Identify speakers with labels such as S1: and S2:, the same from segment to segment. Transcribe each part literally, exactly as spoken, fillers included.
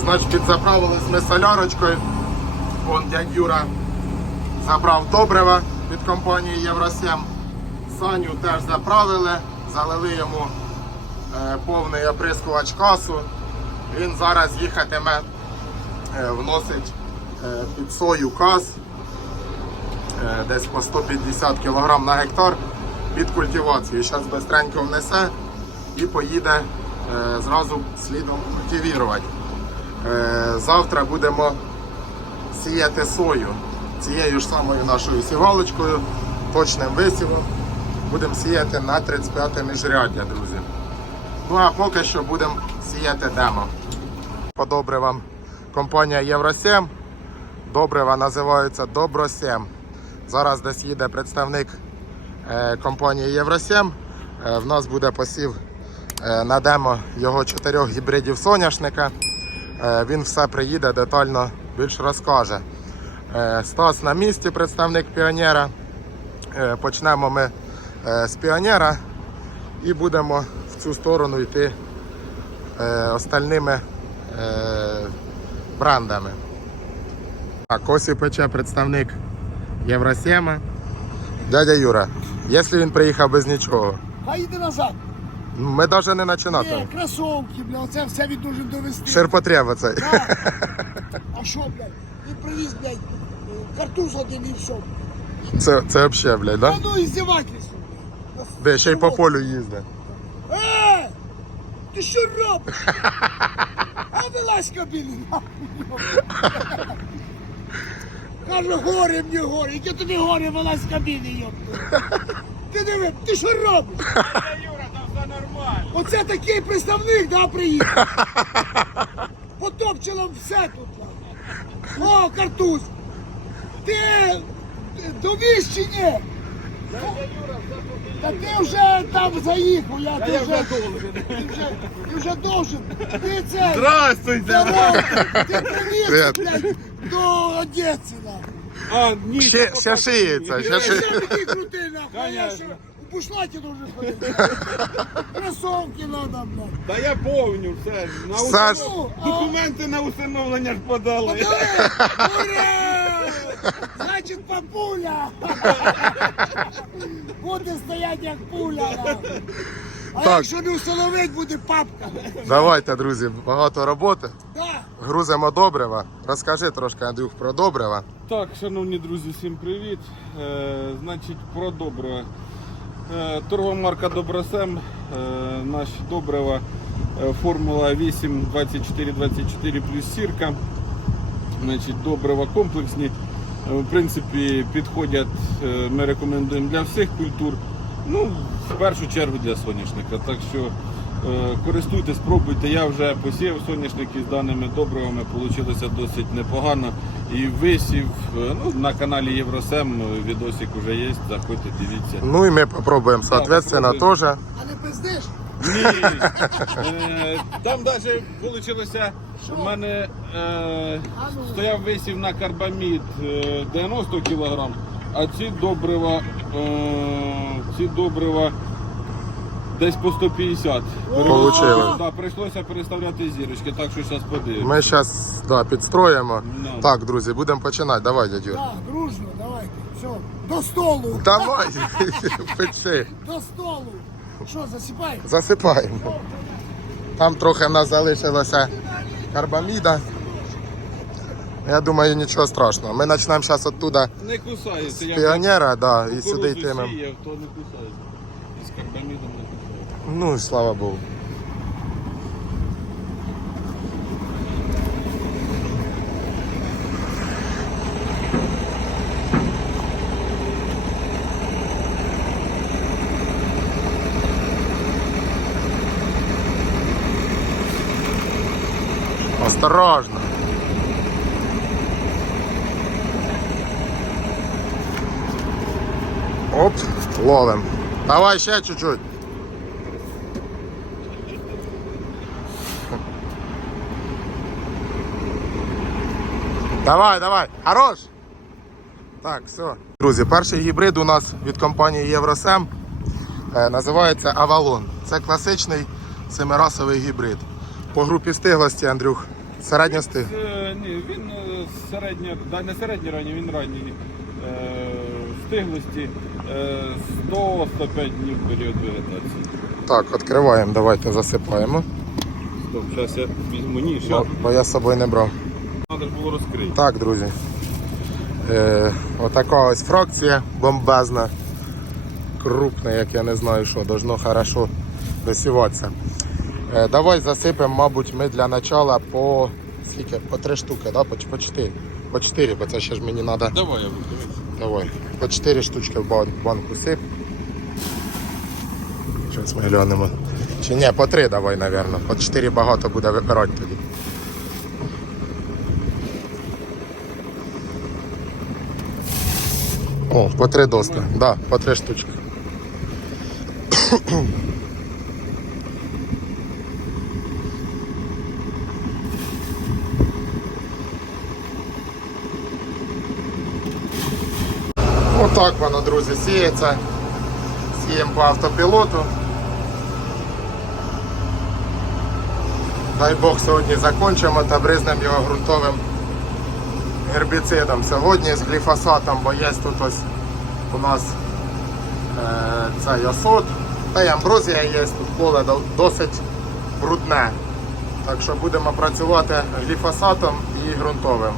S1: Значить, підзаправились ми солярочкою. Вон дядь Юра забрав добрива від компанії Євросім. Саню теж заправили, залили йому е, повний оприскувач касу. Він зараз їхатиме, е, вносить е, під сою кас, е, десь по сто п'ятдесят кілограм на гектар під культивацію. Зараз швидко внесе і поїде е, зразу слідом культивувати. Е, завтра будемо сіяти сою цією ж самою нашою сівалочкою, точним висівом. Будемо сіяти на тридцять п'яте міжряддя, друзі. Ну а поки що будемо сіяти демо. По добривам компанія Євросім. Добрива називаються Добросім. Зараз десь їде представник е, компанії Євросім. Е, в нас буде посів е, на демо його чотирьох гібридів соняшника. Е, він все приїде, детально більш розкаже. Е, Стас на місці, представник Піонера. Е, почнемо ми е, з Піонера і будемо в цю сторону йти е, остальними е, брендами. Так, ось і пече представник Євросіма. Дядя Юра, якщо він приїхав без нічого,
S2: хай йде назад.
S1: ми навіть не починати.
S2: Ні, кросовки, бля, оце все він должен довести.
S1: Ширпотреб оцей.
S2: Да. А що, блядь, він привіз, блядь, картуз один і все.
S1: Це, це взагалі, блядь, да?
S2: А ну і здівайтеся.
S1: Де ще й по полю їздить.
S2: Е! Ти що робиш? А вилазь з кабіни, нахуй. Каже, горе мені горе. Яке тобі горе, вилазь з кабіни, йопта. Ти диви, ти що робиш?
S3: Юра, там все нормально.
S2: Оце такий представник, да, приїхав. Потопчило все тут. О, картуз. Ти довіз чи ні? Та ти вже там заїхав, я ти вже, ти вже, ти вже должен. Ти це,
S3: Здравствуйте.
S2: здорово, ти привіз,
S1: Привет.
S2: блядь, до Одеси, нахуй.
S3: А, ні,
S1: Ще, ще шиється, ще
S2: Ти
S1: шиється.
S2: ще такий крутий, нахуй, а я ще
S3: Конечно.
S2: у бушлаті должен ходити. Кросовки надо, блядь.
S3: Та я повню все. На
S1: Саш.
S3: усино- Документи на усиновлення ж подали.
S2: Подали! Ура! Значить, папуля! Буде стояти як пуля. нахуй. А
S1: Так.
S2: якщо не встановить, буде папка.
S1: Давайте, друзі, багато роботи.
S2: Да.
S1: Грузимо добрива. Розкажи трошки, Андрюх, про добрива.
S3: Так, шановні друзі, всім привіт. Е, значить, про добрива. Е, торгова марка Добросем. Е, наші добрива. Е, формула вісім двадцять чотири двадцять чотири плюс сірка. Значить, добрива комплексні. Е, в принципі, підходять, е, ми рекомендуємо для всіх культур. Ну, в першу чергу для соняшника. Так що е, користуйтесь, пробуйте. Я вже посіяв соняшники з даними добривами, вийшло досить непогано. І висів, е, ну, на каналі Євросем відосик вже є, заходьте, дивіться.
S1: Ну і ми попробуємо, соответственно,
S3: попробуємо.
S1: теж.
S2: А не пиздиш?
S3: Ні, е, там навіть вийшло, в мене е, стояв висів на карбамід е, дев'яносто кілограм, а ці добрива, е, ці добрива десь по сто п'ятдесят.
S1: Получилось.
S3: Да, прийшлося переставляти зірочки, так що зараз подивимося.
S1: Ми зараз да, підстроїмо.
S3: Ну.
S1: Так, друзі, будемо починати. Давай, дядь Юр.
S2: Так, дружно, давайте. Все, до столу.
S1: Давай, печи.
S2: До столу. Що, засипай?
S1: Засипаємо. Там трохи в нас залишилося карбаміда. Я думаю, нічого страшного. Ми почнемо зараз оттуда
S3: Не кусається.
S1: з
S3: я
S1: піонера, да, і
S3: кукурудзу
S1: сюди йтимемо.
S3: сіяв, то не кусається. І з карбамідом не кусається.
S1: Ну, і слава Богу. Осторожно. Оп, ловим. Давай ще чуть-чуть. Давай, давай. Хорош. Так, все. Друзі, перший гібрид у нас від компанії Євросім е, називається Авалон. Це класичний семирасовий гібрид. По групі стиглості, Андрюх, Середньо стиг.
S3: Е, Ні, він е, середньо, да, не середній ранній, він ранній. Е, Стиглості е, сто - сто п'ять днів період вегетації.
S1: Так, відкриваємо, давайте засипаємо.
S3: Стоп, зараз я візьму ніж.
S1: Бо, бо я з собою не брав.
S3: Треба ж було розкрити.
S1: Так, друзі. Е, отака ось фракція бомбезна. Крупна, як я не знаю що, должно хорошо досіватися. Е, давай засипемо, мабуть, ми для начала по скільки? По три штуки, да? по, по чотири. По чотири, бо це ще ж мені треба.
S3: Давай я буду дивитися.
S1: Давай. По чотири штучки в бан- банку сип. Зараз ми глянемо. Чи ні, по три давай, мабуть. По чотири багато буде вибирати тоді. О, по три доста. Так, да, по три штучки. Отак воно, друзі, сіється. Сіємо по автопілоту. Дай Бог сьогодні закінчимо та бризнемо його ґрунтовим гербіцидом. Сьогодні з гліфосатом, бо є тут ось у нас е, цей осот, та й амброзія є, тут поле до- досить брудне. Так що будемо працювати гліфосатом і ґрунтовим.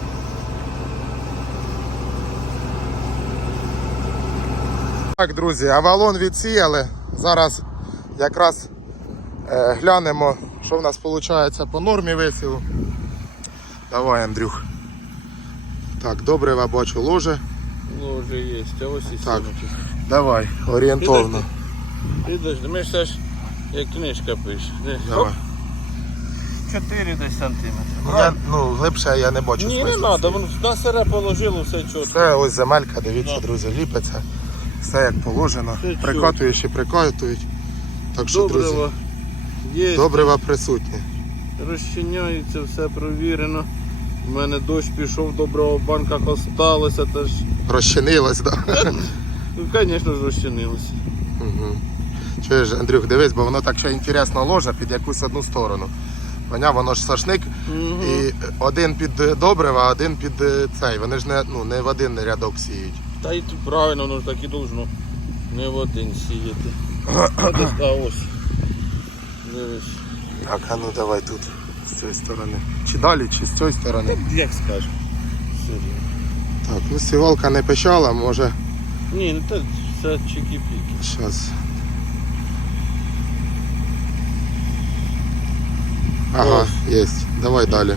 S1: Так, друзі, авалон відсіяли. Зараз якраз е, глянемо, що в нас виходить по нормі висіву. Давай, Андрюх. Так, добре, я бачу ложе.
S3: Ложе є, а ось і
S1: Так.
S3: сімочки.
S1: Давай, орієнтовно.
S3: Підожди, ми ж теж, як книжка пише.
S1: Давай.
S3: чотири десь сантиметри.
S1: Я, ну, глибше я не бачу.
S3: Ні, не
S1: смислу.
S3: треба, воно на сире положило, все чітко.
S1: Все, ось земелька, дивіться,
S3: Да.
S1: друзі, ліпиться. Все як положено.
S3: Все чітко.
S1: Прикатуєш і прикатують. Так що, друзі,
S3: Добриво є,
S1: добрива присутні.
S3: розчиняється, все провірено. У мене дощ пішов, доброго в банках осталося теж.
S1: Розчинилось, так? Да?
S3: Ну, звісно ж, розчинилося.
S1: Угу. Чуєш, Андрюх, дивись, бо воно так ще інтересно ложе під якусь одну сторону. Поняв, воно ж сошник,
S3: Угу.
S1: і один під добрива, а один під е, цей. Вони ж не, ну, не в один рядок сіють.
S3: Та й тут правильно, воно ж так і должно. Не в один сіяти. А десь, а ось. Дивись.
S1: Так, а ну давай тут, з цієї сторони. Чи далі, чи з цієї сторони.
S3: Як скажеш. Серйозно.
S1: Так, ну сівалка не пищала, може.
S3: Ні, ну це все чики-піки.
S1: Зараз. Ага, є. Давай далі.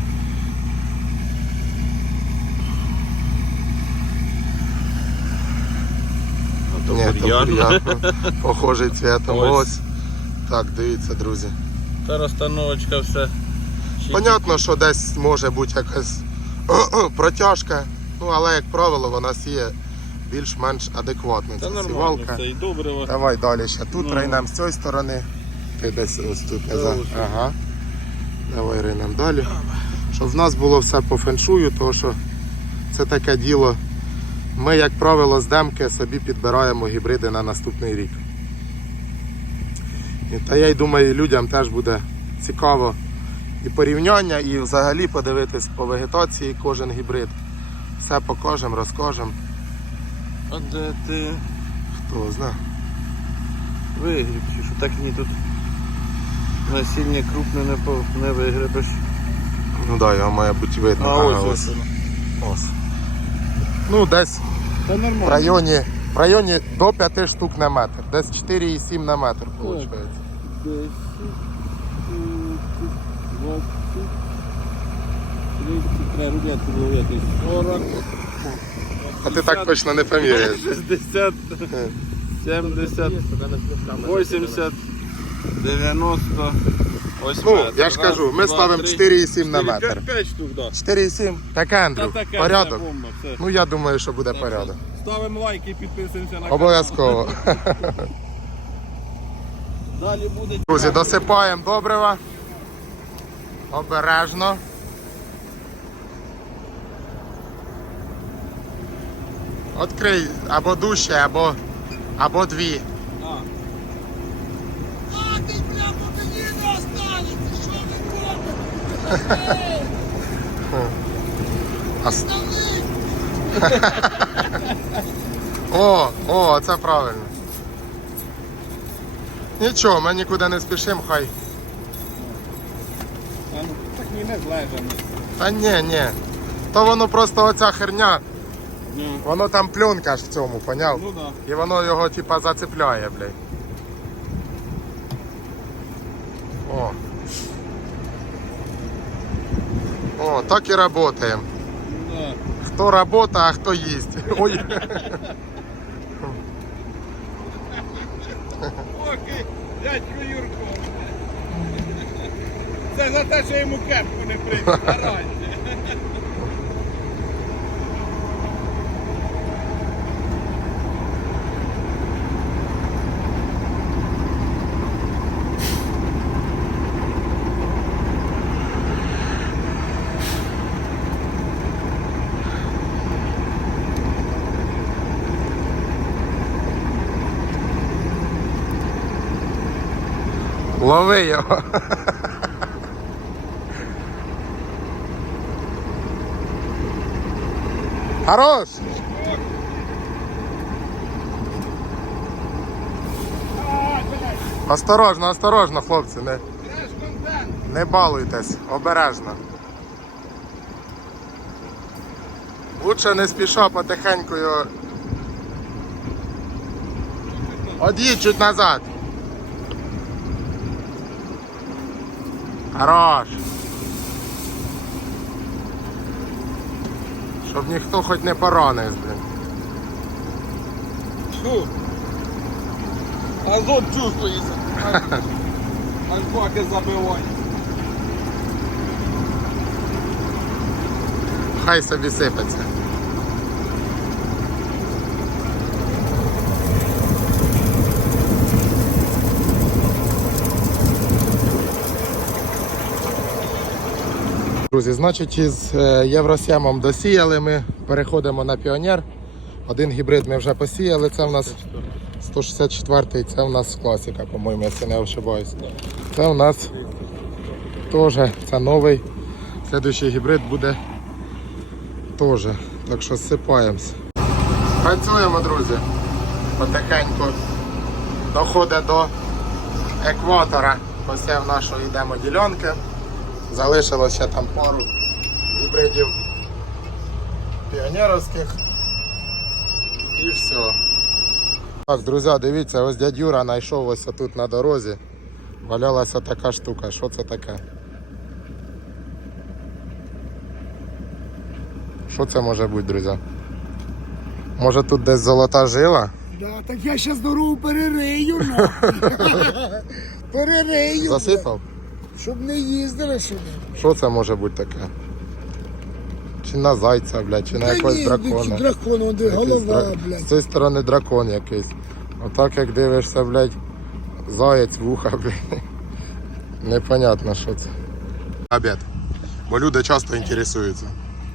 S3: А то
S1: Ні, то
S3: бур'ян.
S1: бур'ян. Похожий цвітом.
S3: Ось.
S1: Ось. Так, дивіться, друзі.
S3: Та розстановочка все. Чики-піки.
S1: Понятно, що десь може бути якась протяжка, ну але, як правило, вона сіє більш-менш адекватно.
S3: Та
S1: Ця
S3: нормально,
S1: сівалка.
S3: все і добре.
S1: Давай далі ще тут
S3: Ну.
S1: рейнем з цієї сторони. Ти десь ось тут не
S3: Та
S1: за.
S3: ось.
S1: Ага. Давай рейнем далі. Щоб в нас було все по феншую, тому що це таке діло. Ми, як правило, з демки собі підбираємо гібриди на наступний рік. І, та я й думаю, людям теж буде цікаво і порівняння, і взагалі подивитись по вегетації кожен гібрид. Все покажемо, розкажемо.
S3: А де ти
S1: Хто знає.
S3: вигріб? Чи що так ні тут насіння крупне не, по, не вигребеш?
S1: Ну так, да, його має бути видно.
S3: А
S1: Ага,
S3: ось
S1: ось.
S3: ось воно.
S1: Ось. Ну, десь
S3: Та
S1: в
S3: нормально.
S1: районі, в районі до п'яти штук на метр. Десь чотири і сім на метр, виходить.
S3: десять, двадцять, тридцять, треба рулетку ловити. сорок,
S1: А ти так точно не поміряєш.
S3: шістдесят, сімдесят, вісімдесят, дев'яносто, ось
S1: Ну,
S3: метр.
S1: я ж
S3: Раз,
S1: кажу, ми
S3: два,
S1: ставимо
S3: три,
S1: чотири і сім на
S3: чотири,
S1: метр.
S3: п'ять, п'ять штук, да.
S1: чотири і сім. Таке,
S3: Та
S1: Андрюх,
S3: таке,
S1: порядок.
S3: все, бомба, все.
S1: Ну, я думаю, що буде порядок.
S3: Ставимо лайки і підписуємося на канал.
S1: Обов'язково.
S3: Далі буде.
S1: Друзі, досипаємо добрива. Обережно. Відкрий або дужче, або, або дві.
S3: А,
S2: А ти прямо мені не останеться, що ви робите?
S1: А с- О, о, це правильно. Нічого, ми нікуди не спішимо, хай.
S3: А, ну, так ні, не злежано.
S1: Та ні, ні. То воно просто оця херня,
S3: Ну,
S1: воно там пленка ж в цьому, поняв?
S3: ну да.
S1: І воно його типа зацепляє, блядь. О. О, так і працюємо.
S3: Да.
S1: Хто працює, а хто їсть. Ой.
S3: Окей, дядько Юрко. Це за те, що йому кепку не прийде, гарантія.
S1: Лови його. Хорош! Осторожно, осторожно, хлопці, не, не балуйтесь, обережно. Лучше не спіша, потихеньку його. Од'їдь чуть назад. Хорош. Щоб ніхто хоч не поранив, блін.
S3: Фу. Азот чувствується. Аж баки забивають.
S1: Хай собі сипеться. Друзі, значить, із е, Євросемом досіяли ми, переходимо на Піонер. Один гібрид ми вже посіяли, це в нас сто шістдесят четвертий, це в нас класика, по-моєму, якщо не ошибаюсь. Це у нас теж, це новий. Слідуючий гібрид буде теж, так що зсипаємось. Працюємо, друзі, потихеньку доходить до екватора. Посів нашої йдемо ділянки. Залишилося ще там пару гібридів піонерівських і все. Так, друзі, дивіться, ось дядь Юра знайшов ось тут на дорозі. Валялася така штука. Що це таке? Що це може бути, друзі? Може тут десь золота жила?
S2: Да, так я щас дорогу перерию, нахуй. Перерию.
S1: Засипав?
S2: Щоб не їздили сюди.
S1: Що це може бути таке? Чи на зайця, блядь, чи на
S2: Та
S1: якогось
S2: ні,
S1: дракона.
S2: дракон, он де
S1: Якийсь
S2: голова,
S1: дра- З
S2: блядь.
S1: цієї сторони дракон якийсь. Отак як дивишся, блядь, заєць вуха, блядь. Непонятно, що це. Обід. Бо люди часто інтересуються.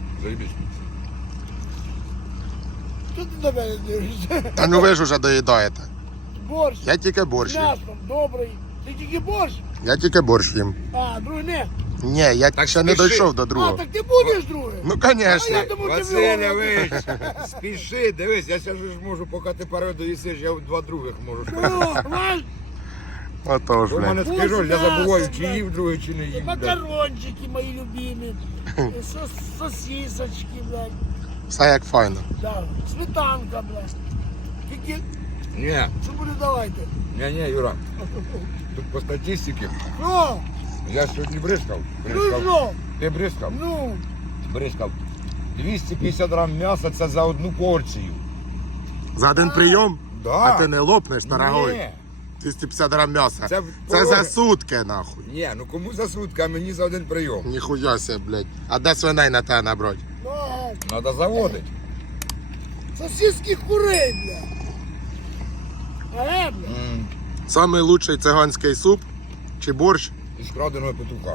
S2: Що ти до мене дивишся?
S1: Та ну ви ж уже доїдаєте.
S2: Борщ.
S1: Я тільки борщ
S2: З
S1: їм.
S2: м'ясом, добрий. Ти тільки борщ?
S1: Я тільки борщ їм.
S2: А, другий не.
S1: Ні, я ще не
S4: спіши.
S1: дійшов до
S2: А,
S1: другого.
S2: так ти будеш другий?
S1: Ну,
S2: А
S1: звісно.
S2: я думав, ти
S4: Васильович, спіши, дивись, я ще ж можу, поки ти пару доїсиш, я два других можу.
S2: Ну, знаєш,
S1: Отож,
S4: У мене
S1: блядь.
S4: скажу, я забуваю, чи
S2: Вкусно,
S4: їв другий, чи не їв. блядь.
S2: макарончики мої любимі, сос- сосисочки, блядь,
S1: Все як файно.
S2: да. Сметанка, блядь. Тільки,
S4: Ні,
S2: що буде давайте?
S4: ні, ні, Юра. Тут по статистиці,
S2: Ну,
S4: я сьогодні бризкав.
S2: ну
S4: бризкав.
S2: що?
S4: Ти бризкав?
S2: Ну,
S4: Бризкав. двісті п'ятдесят грам м'яса це за одну порцію.
S1: За один прийом?
S4: Да.
S1: А ти не лопнеш, дорогой.
S4: Ні.
S1: двісті п'ятдесят грам м'яса.
S4: Це
S1: Це
S4: пороги.
S1: за сутки, нахуй.
S4: Ні, ну кому за сутки, а мені за один прийом.
S1: Ніхуя себе, блядь. А де свиней на те набрать?
S2: ну,
S4: Треба заводити.
S2: сосиски курей, блядь. Ага, блядь.
S4: М,
S1: Самий лучший циганський суп чи борщ?
S4: Із краденого петуха.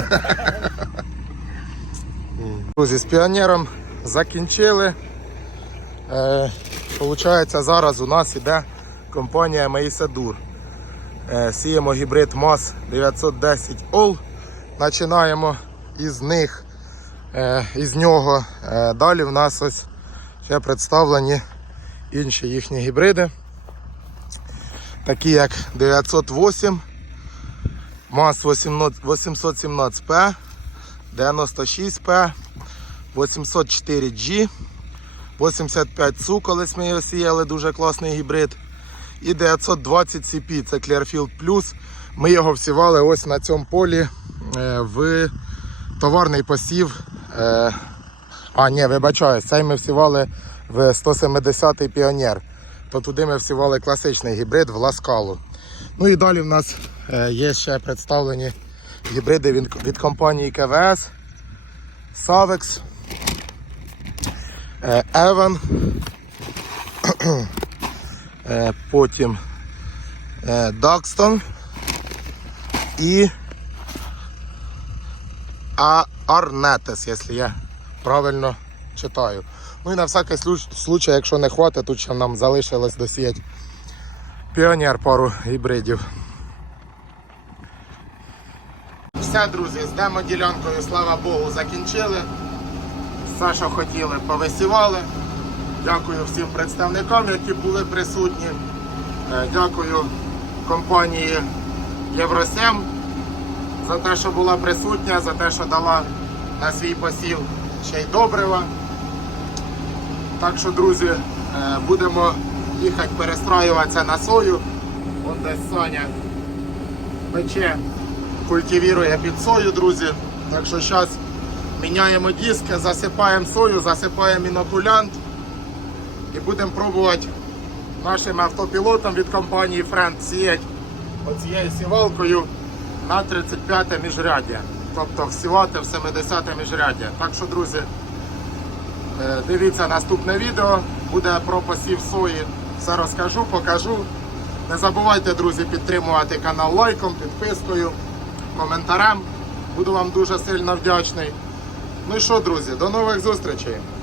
S1: Друзі, з піонером закінчили. Е, Получається, зараз у нас іде компанія Мейседур. Е, сіємо гібрид МАЗ дев'ятсот десять All. Починаємо із них, е, із нього. Е, далі в нас ось ще представлені інші їхні гібриди, такі як дев'ятсот вісім, МАЗ вісімсот сімнадцять П, дев'яносто шість П, вісімсот чотири Джі, вісімдесят п'ять Су, колись ми його сіяли, дуже класний гібрид. І дев'ятсот двадцять Сі Пі, це Clearfield Plus. Ми його всівали ось на цьому полі е, в товарний посів. Е, а, ні, вибачаюсь, цей ми всівали в сто сімдесятий Піонер. То туди ми всівали класичний гібрид в Ласкалу. Ну і далі в нас е, є ще представлені гібриди від, від компанії КВС, Savex, е, Evan, е, потім е, Daxton і Arnetes, якщо я правильно читаю. Ну і на всякий случай, якщо не хватить, тут ще нам залишилось досіяти Піонер, пару гібридів. Все, друзі, з демоділянкою, слава Богу, закінчили. Все, що хотіли, повисівали. Дякую всім представникам, які були присутні. Дякую компанії Євросем за те, що була присутня, за те, що дала на свій посів ще й добрива. Так що, друзі, будемо їхати перестраюватися на сою. Вон десь Саня пече, культивірує під сою, друзі. Так що зараз міняємо диски, засипаємо сою, засипаємо інокулянт і будемо пробувати нашим автопілотом від компанії Френд сіяти оцією сівалкою на тридцять п'яте міжряддя. Тобто всівати в сімдесяте міжряддя. Так що, друзі, дивіться наступне відео, буде про посів сої, все розкажу, покажу. Не забувайте, друзі, підтримувати канал лайком, підпискою, коментарем. Буду вам дуже сильно вдячний. Ну і що, друзі, до нових зустрічей!